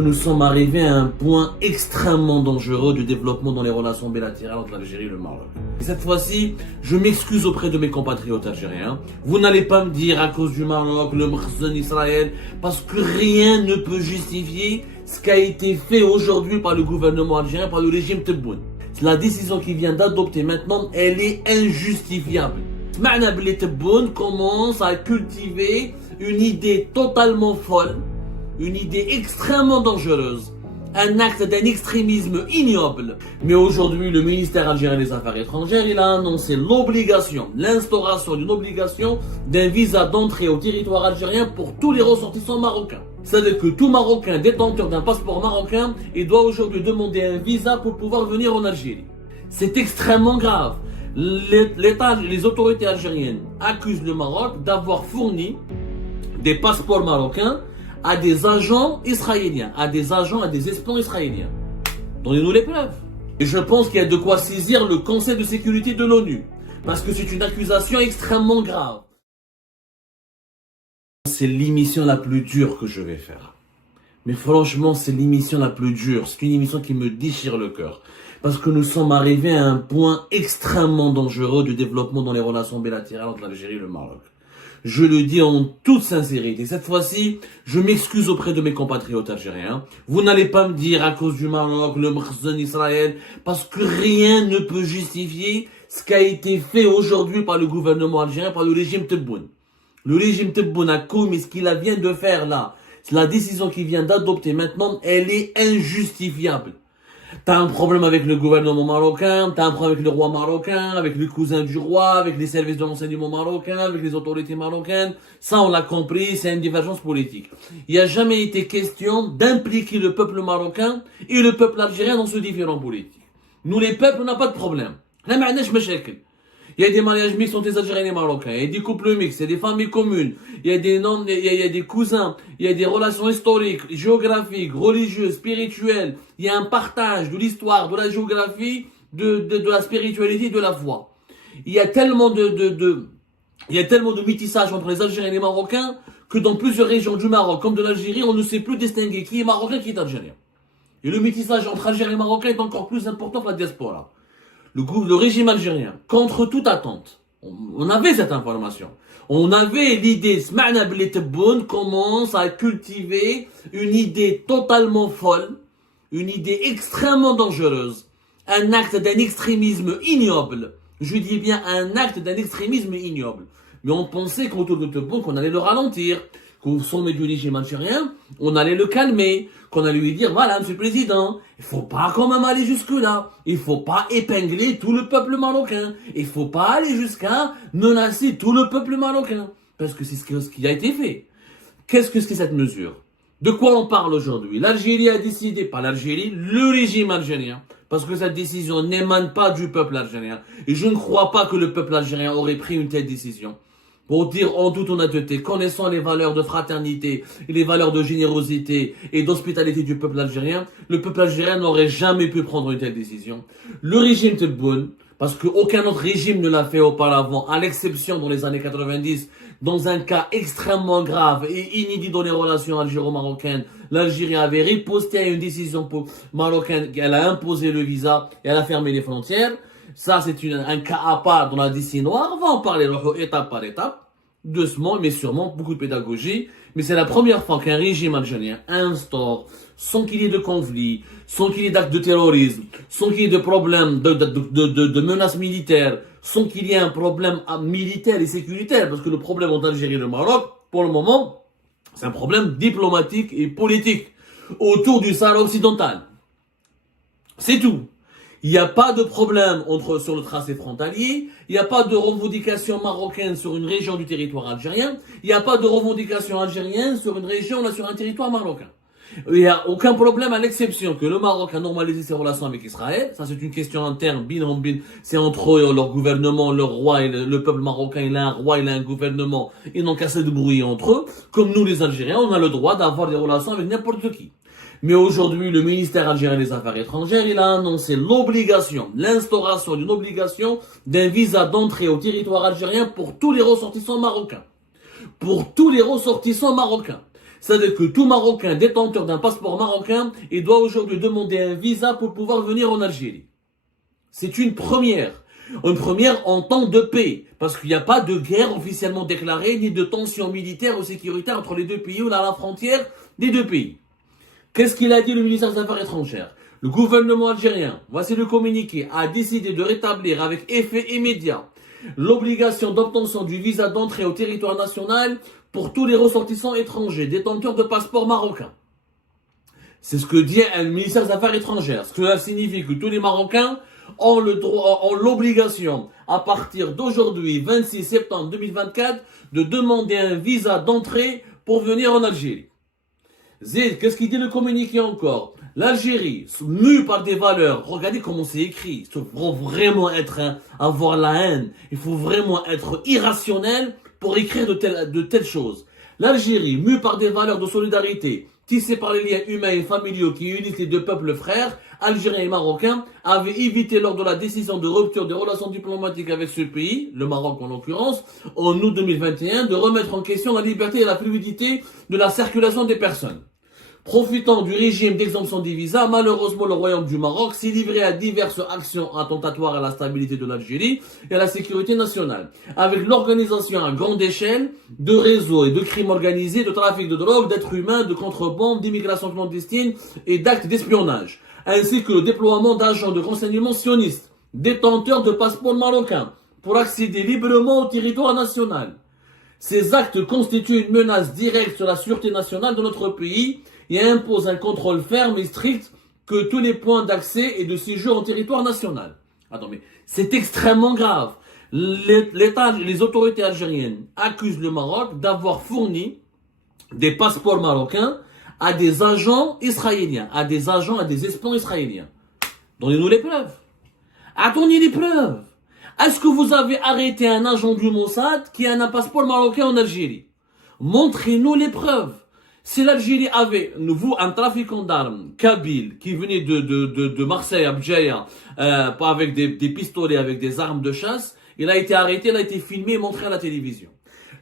Nous sommes arrivés à un point extrêmement dangereux du développement dans les relations bilatérales entre l'Algérie et le Maroc. Et cette fois-ci, je m'excuse auprès de mes compatriotes algériens. Vous n'allez pas me dire à cause du Maroc, le Makhzen, Israël, parce que rien ne peut justifier ce qui a été fait aujourd'hui par le gouvernement algérien, par le régime Tebboune. La décision qu'il vient d'adopter maintenant, elle est injustifiable. Sma'na Bli Tebboune commence à cultiver une idée totalement folle, une idée extrêmement dangereuse, un acte d'un extrémisme ignoble. Mais aujourd'hui, le ministère algérien des Affaires étrangères, il a annoncé l'instauration d'une obligation d'un visa d'entrée au territoire algérien pour tous les ressortissants marocains. C'est-à-dire que tout Marocain détenteur d'un passeport marocain, il doit aujourd'hui demander un visa pour pouvoir venir en Algérie. C'est extrêmement grave. Les autorités algériennes accusent le Maroc d'avoir fourni des passeports marocains à des agents israéliens, à des espions israéliens. Donnez-nous les preuves. Et je pense qu'il y a de quoi saisir le Conseil de sécurité de l'ONU, parce que c'est une accusation extrêmement grave. C'est l'émission la plus dure que je vais faire. Mais franchement, c'est l'émission la plus dure. C'est une émission qui me déchire le cœur. Parce que nous sommes arrivés à un point extrêmement dangereux du développement dans les relations bilatérales entre l'Algérie et le Maroc. Je le dis en toute sincérité. Cette fois-ci, je m'excuse auprès de mes compatriotes algériens. Vous n'allez pas me dire à cause du Maroc, le Makhzen, Israël, parce que rien ne peut justifier ce qui a été fait aujourd'hui par le gouvernement algérien, par le régime Tebboune. Le régime Tebboune a commis ce qu'il vient de faire là. La décision qu'il vient d'adopter maintenant, elle est injustifiable. T'as un problème avec le gouvernement marocain, t'as un problème avec le roi marocain, avec les cousins du roi, avec les services de renseignement marocains, avec les autorités marocaines. Ça, on l'a compris, c'est une divergence politique. Il n'y a jamais été question d'impliquer le peuple marocain et le peuple algérien dans ce différend politique. Nous, les peuples, on n'a pas de problème. Il y a des mariages mixtes entre les Algériens et les Marocains, il y a des couples mixtes, il y a des familles communes, il y a des noms, il y a des cousins, il y a des relations historiques, géographiques, religieuses, spirituelles, il y a un partage de l'histoire, de la géographie, de la spiritualité et de la foi. Il y a tellement de métissage entre les Algériens et les Marocains que dans plusieurs régions du Maroc comme de l'Algérie, on ne sait plus distinguer qui est Marocain et qui est Algérien. Et le métissage entre Algériens et Marocains est encore plus important que la diaspora. Le régime algérien, contre toute attente, on avait cette information. On avait l'idée, Sma'na Bli Tebboune commence à cultiver une idée totalement folle, une idée extrêmement dangereuse, un acte d'un extrémisme ignoble. Je dis bien un acte d'un extrémisme ignoble. Mais on pensait qu'autour de Tebboune, qu'on allait le ralentir, qu'au sommet du régime algérien, on allait le calmer, qu'on allait lui dire, voilà, monsieur le président, il faut pas quand même aller jusque-là. Il faut pas épingler tout le peuple marocain. Il faut pas aller jusqu'à menacer tout le peuple marocain. Parce que c'est ce qui a été fait. Qu'est-ce que c'est cette mesure? De quoi on parle aujourd'hui? L'Algérie a décidé, pas l'Algérie, le régime algérien. Parce que cette décision n'émane pas du peuple algérien. Et je ne crois pas que le peuple algérien aurait pris une telle décision. Pour dire en toute honnêteté, connaissant les valeurs de fraternité et les valeurs de générosité et d'hospitalité du peuple algérien, le peuple algérien n'aurait jamais pu prendre une telle décision. Le régime Tebboune, parce qu'aucun autre régime ne l'a fait auparavant, à l'exception dans les années 90, dans un cas extrêmement grave et inédit dans les relations algéro-marocaines, l'Algérie avait riposté à une décision marocaine, elle a imposé le visa et elle a fermé les frontières. Ça, c'est un cas à part dans la décennie noire. On va en parler étape par étape, doucement, mais sûrement, beaucoup de pédagogie. Mais c'est la première fois qu'un régime algérien instaure, sans qu'il y ait de conflit, sans qu'il y ait d'actes de terrorisme, sans qu'il y ait de problèmes de menaces militaires, sans qu'il y ait un problème militaire et sécuritaire, parce que le problème entre l'Algérie et le Maroc, pour le moment, c'est un problème diplomatique et politique autour du Sahara occidental. C'est tout. Il n'y a pas de problème sur le tracé frontalier, il n'y a pas de revendication marocaine sur une région du territoire algérien, il n'y a pas de revendication algérienne sur une région, sur un territoire marocain. Il n'y a aucun problème à l'exception que le Maroc a normalisé ses relations avec Israël. Ça, c'est une question interne, c'est entre eux, leur gouvernement, leur roi et le peuple marocain, il a un roi, il a un gouvernement, ils n'ont qu'à se débrouiller entre eux. Comme nous, les Algériens, on a le droit d'avoir des relations avec n'importe qui. Mais aujourd'hui, le ministère algérien des Affaires étrangères, il a annoncé l'instauration d'une obligation d'un visa d'entrée au territoire algérien pour tous les ressortissants marocains. Pour tous les ressortissants marocains. C'est-à-dire que tout Marocain détenteur d'un passeport marocain, il doit aujourd'hui demander un visa pour pouvoir venir en Algérie. C'est une première. Une première en temps de paix, parce qu'il n'y a pas de guerre officiellement déclarée, ni de tension militaire ou sécuritaire entre les deux pays ou à la frontière des deux pays. Qu'est-ce qu'il a dit le ministère des Affaires étrangères? Le gouvernement algérien, voici le communiqué, a décidé de rétablir avec effet immédiat l'obligation d'obtention du visa d'entrée au territoire national pour tous les ressortissants étrangers détenteurs de passeports marocains. C'est ce que dit le ministère des Affaires étrangères. Ce que cela signifie que tous les Marocains ont le droit, ont l'obligation, à partir d'aujourd'hui, 26 septembre 2024, de demander un visa d'entrée pour venir en Algérie. Zid, qu'est-ce qu'il dit le communiqué encore? L'Algérie, mue par des valeurs, regardez comment c'est écrit, il faut vraiment avoir la haine, il faut vraiment être irrationnel pour écrire de telles choses. L'Algérie, mue par des valeurs de solidarité, tissées par les liens humains et familiaux qui unissent les deux peuples frères, algériens et marocains, avait évité lors de la décision de rupture des relations diplomatiques avec ce pays, le Maroc en l'occurrence, en août 2021, de remettre en question la liberté et la fluidité de la circulation des personnes. Profitant du régime d'exemption des visas, malheureusement le Royaume du Maroc s'est livré à diverses actions attentatoires à la stabilité de l'Algérie et à la sécurité nationale, avec l'organisation à grande échelle de réseaux et de crimes organisés, de trafic de drogue, d'êtres humains, de contrebande, d'immigration clandestine et d'actes d'espionnage, ainsi que le déploiement d'agents de renseignement sionistes, détenteurs de passeports marocains, pour accéder librement au territoire national. Ces actes constituent une menace directe sur la sûreté nationale de notre pays et imposent un contrôle ferme et strict que tous les points d'accès et de séjour au territoire national. Attends, mais c'est extrêmement grave. Les autorités algériennes accusent le Maroc d'avoir fourni des passeports marocains à des agents israéliens, à des espions israéliens. Donnez-nous les preuves. Attendez les preuves. Est-ce que vous avez arrêté un agent du Mossad qui a un passeport marocain en Algérie? Montrez-nous les preuves. Si l'Algérie avait, vous, un trafiquant d'armes, kabyle, qui venait de Marseille à Bdjaïa, avec des pistolets, avec des armes de chasse, il a été arrêté, il a été filmé et montré à la télévision.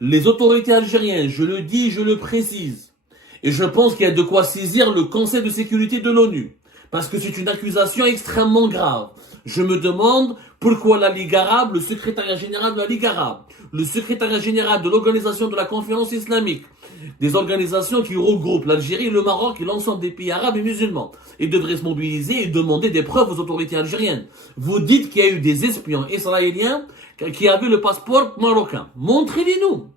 Les autorités algériennes, je le dis, je le précise, et je pense qu'il y a de quoi saisir le Conseil de sécurité de l'ONU, parce que c'est une accusation extrêmement grave. Je me demande pourquoi la Ligue arabe, le secrétariat général de la Ligue arabe, le secrétariat général de l'Organisation de la Conférence islamique, des organisations qui regroupent l'Algérie, le Maroc et l'ensemble des pays arabes et musulmans, et devraient se mobiliser et demander des preuves aux autorités algériennes. Vous dites qu'il y a eu des espions israéliens qui avaient le passeport marocain. Montrez-les-nous.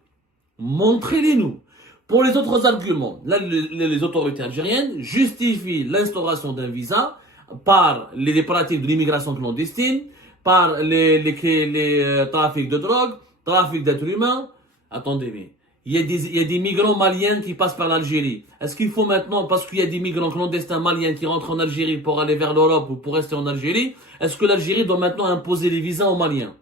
Montrez-les-nous. Pour les autres arguments, là, les autorités algériennes justifient l'instauration d'un visa par les pratiques de l'immigration clandestine, par les trafics de drogue, trafic d'êtres humains. Attendez, mais il y a des migrants maliens qui passent par l'Algérie. Est-ce qu'il faut maintenant, parce qu'il y a des migrants clandestins maliens qui rentrent en Algérie pour aller vers l'Europe ou pour rester en Algérie, est-ce que l'Algérie doit maintenant imposer les visas aux Maliens?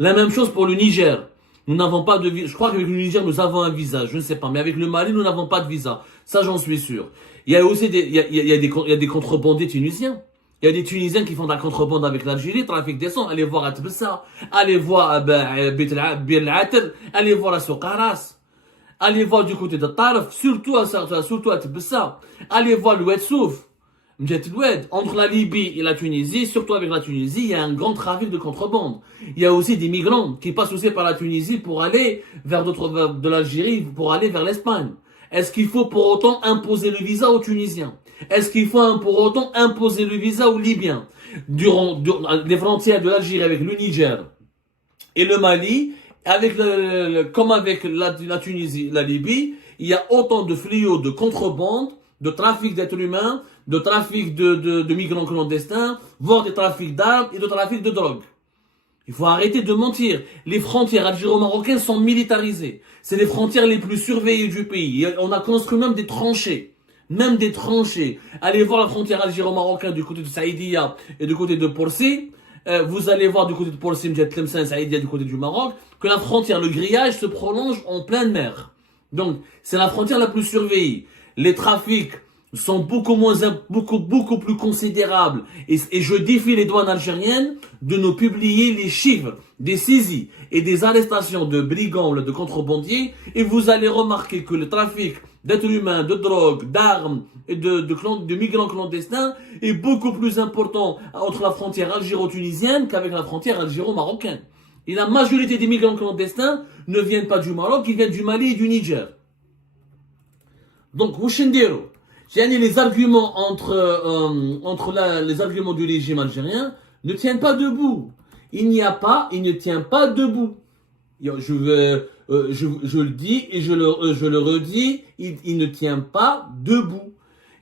La même chose pour le Niger. Nous n'avons pas de visa. Je crois qu'avec le Niger, nous avons un visa. Je ne sais pas. Mais avec le Mali, nous n'avons pas de visa. Ça, j'en suis sûr. Il y a aussi il y a des contrebandiers tunisiens. Il y a des Tunisiens qui font de la contrebande avec l'Algérie, trafic des sangs. Allez voir à Tbessa. Allez voir Bir al-Ater. Allez voir à Soukaras. Allez voir du côté de Tarf. Surtout à Tbessa. Allez voir le Ouedsouf. Entre la Libye et la Tunisie, surtout avec la Tunisie, il y a un grand trafic de contrebande. Il y a aussi des migrants qui passent aussi par la Tunisie pour aller vers de l'Algérie, pour aller vers l'Espagne. Est-ce qu'il faut pour autant imposer le visa aux Tunisiens? Est-ce qu'il faut pour autant imposer le visa aux Libyens? Durant les frontières de l'Algérie avec le Niger et le Mali, comme avec la Tunisie, la Libye, il y a autant de fléaux de contrebande, de trafic d'êtres humains, de trafic de migrants clandestins, voire de trafic d'armes et de trafic de drogue. Il faut arrêter de mentir. Les frontières algéro-marocaines sont militarisées. C'est les frontières les plus surveillées du pays. On a construit même des tranchées. Même des tranchées. Allez voir la frontière algéro-marocaine du côté de Saïdia et du côté de Porsi. Vous allez voir du côté de Porsi, Tlemcen, Saïdia du côté du Maroc, que la frontière, le grillage se prolonge en pleine mer. Donc, c'est la frontière la plus surveillée. Les trafics sont beaucoup plus considérables. Et je défie les douanes algériennes de nous publier les chiffres des saisies et des arrestations de brigands, de contrebandiers, et vous allez remarquer que le trafic d'êtres humains, de drogue, d'armes et de migrants clandestins est beaucoup plus important entre la frontière algéro-tunisienne qu'avec la frontière algéro-marocaine. Et la majorité des migrants clandestins ne viennent pas du Maroc, ils viennent du Mali et du Niger. Donc, Wouchendero, les arguments les arguments du régime algérien ne tiennent pas debout. Il ne tient pas debout. Je le dis et je le redis, il ne tient pas debout.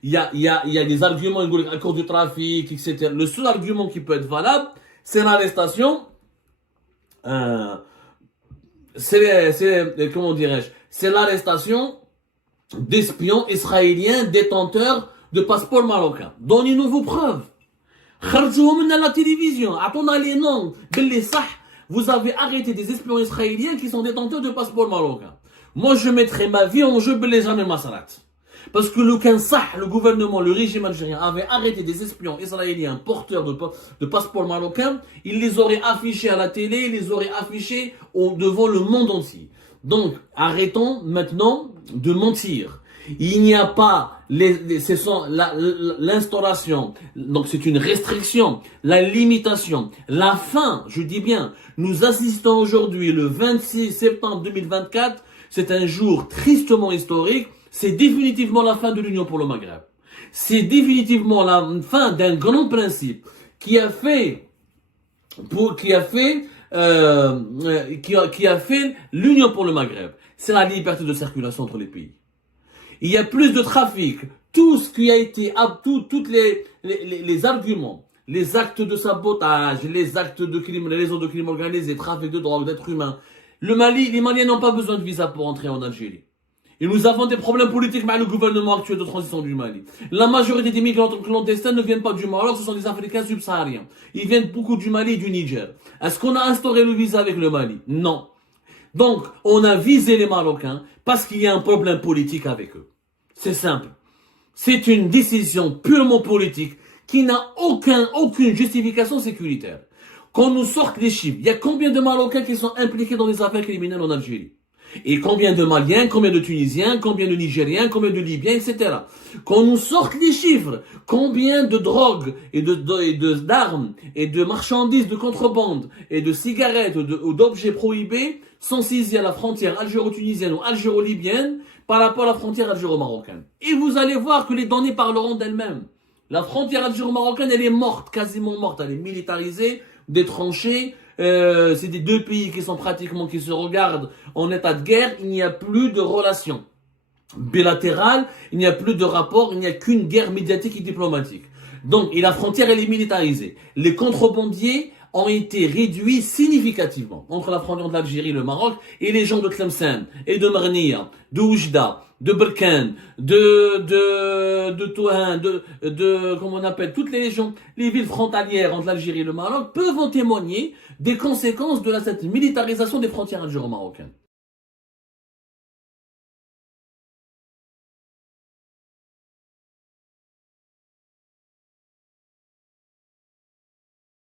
Il y a des arguments à cause du trafic, etc. Le seul argument qui peut être valable, c'est l'arrestation. Comment dirais-je? C'est l'arrestation d'espions israéliens détenteurs de passeports marocains. Donnez-nous vos preuves. Kharjouhom à la télévision. Attendez les noms. Vous avez arrêté des espions israéliens qui sont détenteurs de passeports marocains. Moi, je mettrai ma vie en jeu, jamais Masarat. Parce que le gouvernement, le régime algérien avait arrêté des espions israéliens porteurs de passeports marocains. Il les aurait affichés à la télé, il les aurait affichés devant le monde entier. Donc, arrêtons maintenant de mentir. Il n'y a pas l'instauration, donc c'est une restriction, la limitation, la fin, je dis bien, nous assistons aujourd'hui le 26 septembre 2024, c'est un jour tristement historique, c'est définitivement la fin de l'Union pour le Maghreb. C'est définitivement la fin d'un grand principe qui a fait l'Union pour le Maghreb. C'est la liberté de circulation entre les pays. Il y a plus de trafic. Tout ce qui a été, toutes les arguments, les actes de sabotage, les actes de crime, les réseaux de crime organisé, trafic de drogue, d'êtres humains. Les Maliens n'ont pas besoin de visa pour entrer en Algérie. Et nous avons des problèmes politiques avec le gouvernement actuel de transition du Mali. La majorité des migrants clandestins ne viennent pas du Maroc, ce sont des Africains subsahariens. Ils viennent beaucoup du Mali et du Niger. Est-ce qu'on a instauré le visa avec le Mali? Non. Donc, on a visé les Marocains parce qu'il y a un problème politique avec eux. C'est simple. C'est une décision purement politique qui n'a aucune justification sécuritaire. Qu'on nous sorte les chiffres, il y a combien de Marocains qui sont impliqués dans les affaires criminelles en Algérie? Et combien de Maliens, combien de Tunisiens, combien de Nigériens, combien de Libyens, etc. Qu'on nous sorte les chiffres. Combien de drogues et d'armes et de marchandises de contrebande et de cigarettes ou d'objets prohibés sont saisis à la frontière algéro-tunisienne ou algéro-libyenne par rapport à la frontière algéro-marocaine. Et vous allez voir que les données parleront d'elles-mêmes. La frontière algéro-marocaine, elle est morte, quasiment morte. Elle est militarisée, des tranchées. C'est des deux pays qui se regardent en état de guerre. Il n'y a plus de relations bilatérales, il n'y a plus de rapport, il n'y a qu'une guerre médiatique et diplomatique. Donc, et la frontière, elle est militarisée. Les contrebandiers ont été réduits significativement entre la frontière de l'Algérie et le Maroc et les gens de Tlemcen et de Marnia, de Oujda, de Berkane, de Touhan, comment on appelle, toutes les régions, les villes frontalières entre l'Algérie et le Maroc peuvent en témoigner des conséquences de cette militarisation des frontières algéro-marocaines.